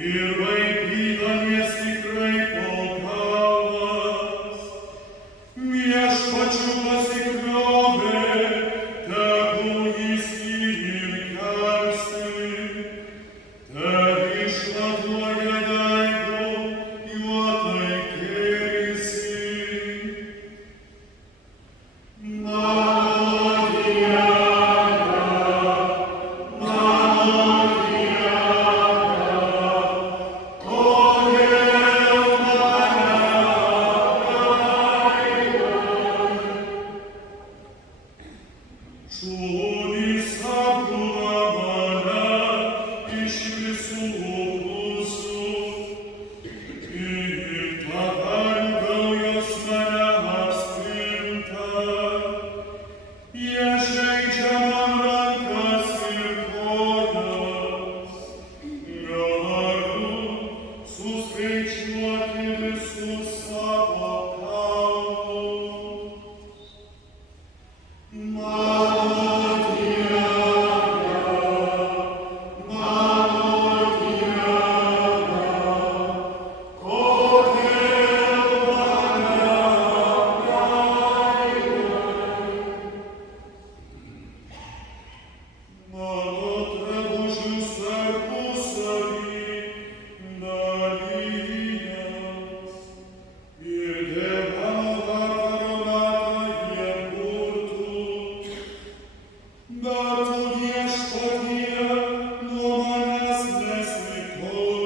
ir vaikydamiesi kraipo galvas, viešpačiu pasikliovė, tegul jis jį ir gelbsti, te išvaduoja jeigu juo tai kėlisi. Šunys apgula mane iš visų pusių, ir tvagarių gaujos mane apskrinta. Jie žaidžia man rankas ir kojas, galiu suskaičiuoti visus savo kaulus. Mano drabužius tarpusavy dalijęs, ir dėl mano vakaro metą jie burtų. Bet tu, Viešpatie, nuo manęs neslėpk.